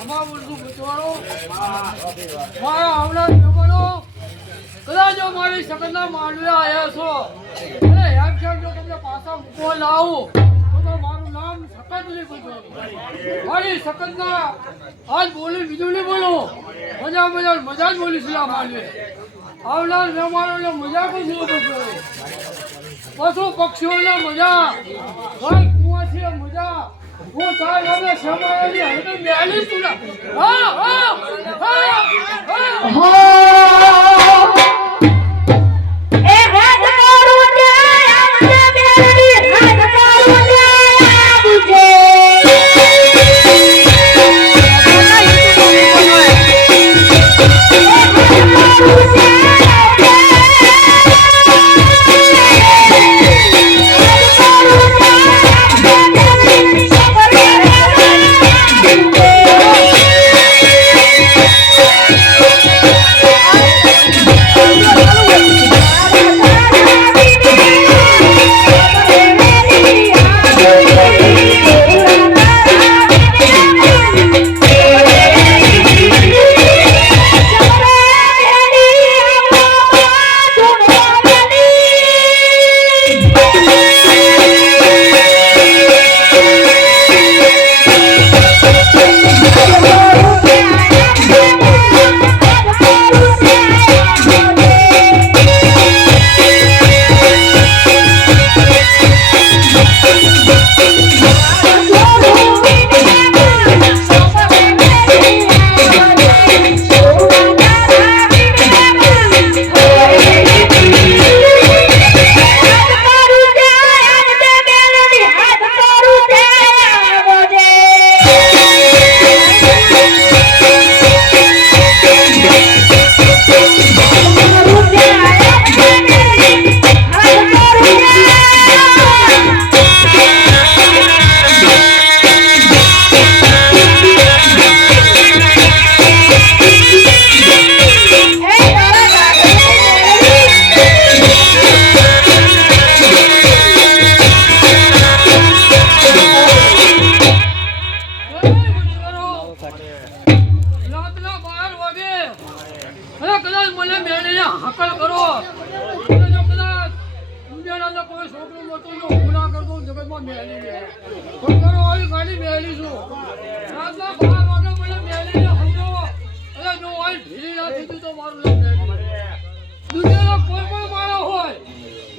અમાર બધું બચવાડો મારા આવનાર જમાનો કદાચ જો મારી સગનના માંડવ્યા આવ્યા છો અરે એમ છે જો તમને પાછા મૂકવા લાવું તો મારું નામ સકત નહીં પૂછવાનું મારી સકતના આજ બોલી બીજું નહીં બોલું મજા જ બોલીશ લા માંડવે આવનાર મહેમાનોને મજા પણ જોવો પશુ પક્ષીઓને મજા ઘર કુવાથી મજા હું તાર હવે સમાયેલી હવે મેલી તું હા હા હા એ હાથ મારું જાય આમને મેલી હાથ મારું જાય આબુજે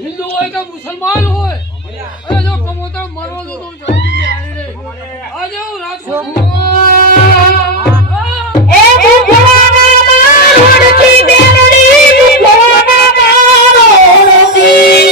હિન્દુ હોય કે મુસલમાન હોય અરે જો કમોતર મરવા દો તો જલ્દી આવી રે આજે હું રાજકોટ એ ભૂખવાના મારોડથી બેલડી ભૂખવાના મારોડથી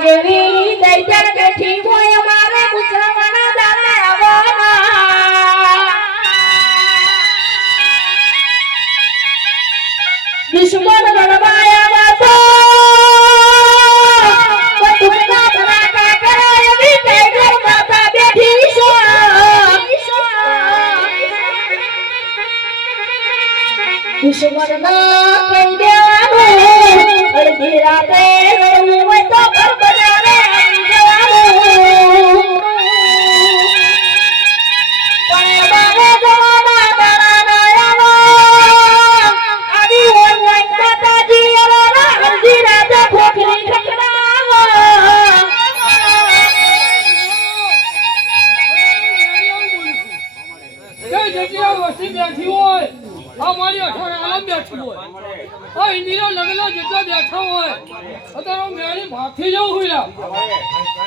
જેવી દૈતર બેઠી હોય અમારે ગુજરાત દુશ્મન ગણવાયા તો બંદૂકના ધડાકા કરે એવી ટાઈગર માતા બેઠી છે દુશ્મનના કહી દેવાનું અડધી રાતે લડવું હોય તો ઘર બનાવે આવી જવાનું પણ બારે જવાના દાડા ના આવો આવી હોય માતાજી અરોરા અડધી રાતે ખોખરી ખખડાવો કઈ જગ્યાએ વસ્તી બેઠી હોય આ મારી અઠવાડિયે આલમ બેઠી હોય આ ઇન્દિરા લગેલા જેટલા બેઠા હોય અત્યારે મેળી ભાગથી જવું હોય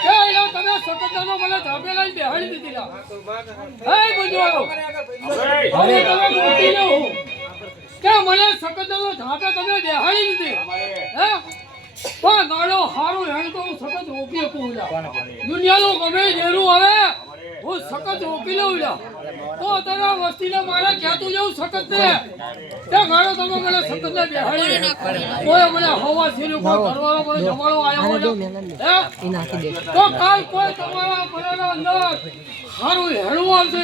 કે એલા તમે સતતનો મને ધાબે લઈને બેહાડી દીધી લા હે બુજવાળો હવે તમે ગોતી જવું કે મને સતતનો ધાબે તમે બેહાડી દીધી હે પણ ગાડો હારું હેણ તો હું સતત રોકી શકું દુનિયાનું ગમે જેરું હવે હું સખત રોકી લઉં તો અત્યારે વસ્તીને મારે કહેતું જવું સખત ને ત્યાં ગાડો તમે મને સખત ને બેહાડી કોઈ મને હવા સીરું કોઈ ઘરવાળો મને જમાડો આવ્યો હોય તો કાલ કોઈ તમારા ઘરના અંદર મારું હેણું આવશે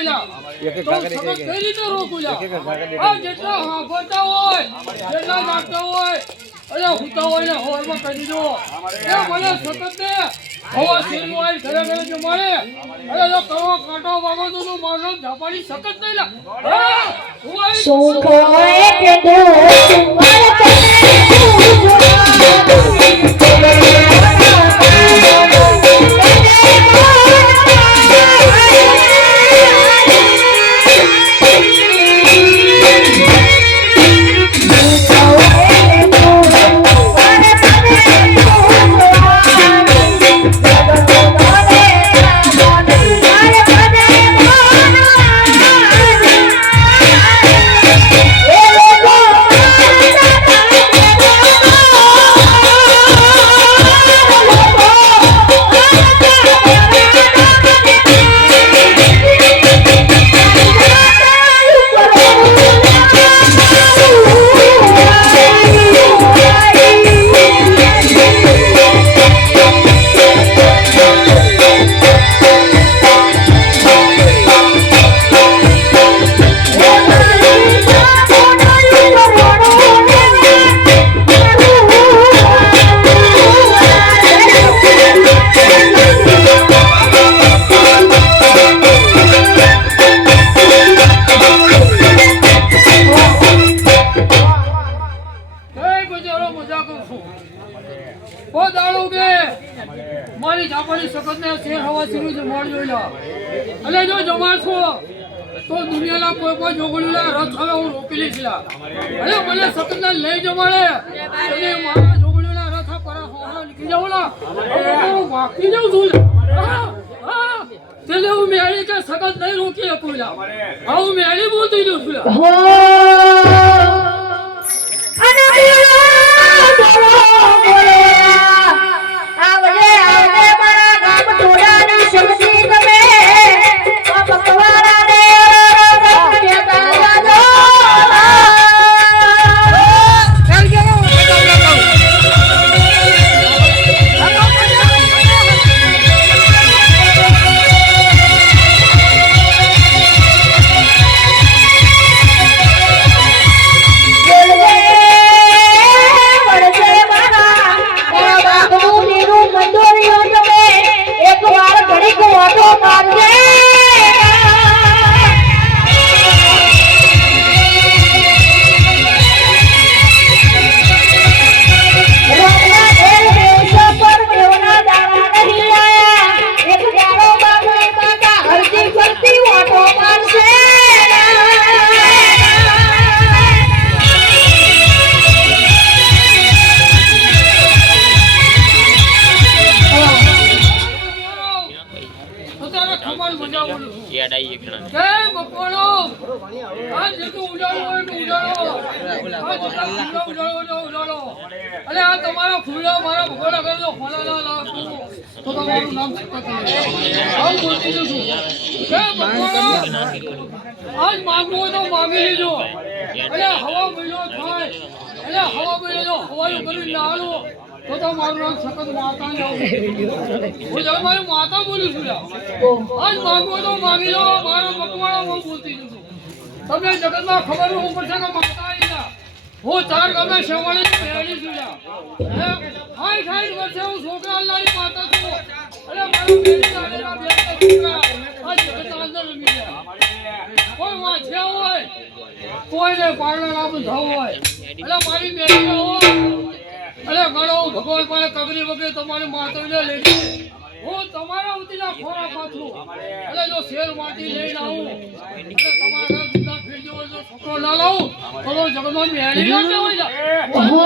તો સખત કઈ રીતે રોકું આ જેટલા સાંભળતા હોય જેટલા નાખતા હોય અરે હુતા હોય ને હોરમાં કહી દીધો એ મને સતત ને હવા સીરું હોય ઘરે ઘરે જે મળે અરે જો કવો કાંટો બાબતો તો મારો ઝાપાડી સખત નહીં લા શું કહે કે તું મારી ઝાપાડી સખત ને શેર હવા સીરું જમાડ જોઈલા અને જો જમાડશો તો દુનિયાના કોઈ પણ જોગણીના રથ હવે હું રોકી લઈશ લા અને મને સખત ને લઈ જમાડે અને મારા જોગણીના રથ પર હોહા નીકળી જાવ લા હું વાકી જાઉં છું તેલે હું મેળી કે સખત નહીં રોકી શકું લા હું મેળી બોલતી દઉં છું લા અરે આ તમારા ફૂલા મારા ભગવાન અગર જો ફલાલા લાવતું તો તમારું નામ સખત આવું બોલતી છું કે ભગવાન આજ માંગવું હોય તો માંગી લેજો અરે હવા મહિનો થાય એટલે હવા ભાઈ જો હવાયું કરીને ના હાલો તો મારું નામ સખત માતા ને આવું હું જયારે મારી માતા બોલું છું આજ માંગો તો માંગી લો મારો મકવાણો હું બોલતી છું તમને જગતમાં ખબર હું પડશે કે માતા આવી ના હું ચાર ગામે શેવાળી મેળી છું હાઈ ખાઈ વર્ષે હું છોકરા લાવી માતા છું અરે મારો બેટી આલેલા બે છોકરા આ જગતના અંદર રમી ગયા કોઈ વાંચ્યા હોય કોઈને પારણા ના બંધાવ હોય એટલે મારી મેળી હોય અરે ગણો ભગવાન પાસે કગરી વગેરે તમારી માતાને લઈ હું તમારા ઉતીના ખોરા પાછું એટલે જો શેર માટી લઈને આવું એટલે તમારા જુદા ફેરજો જો છોકરો ના લાવું તો જગતમાં મેળી ના હોય ઓહો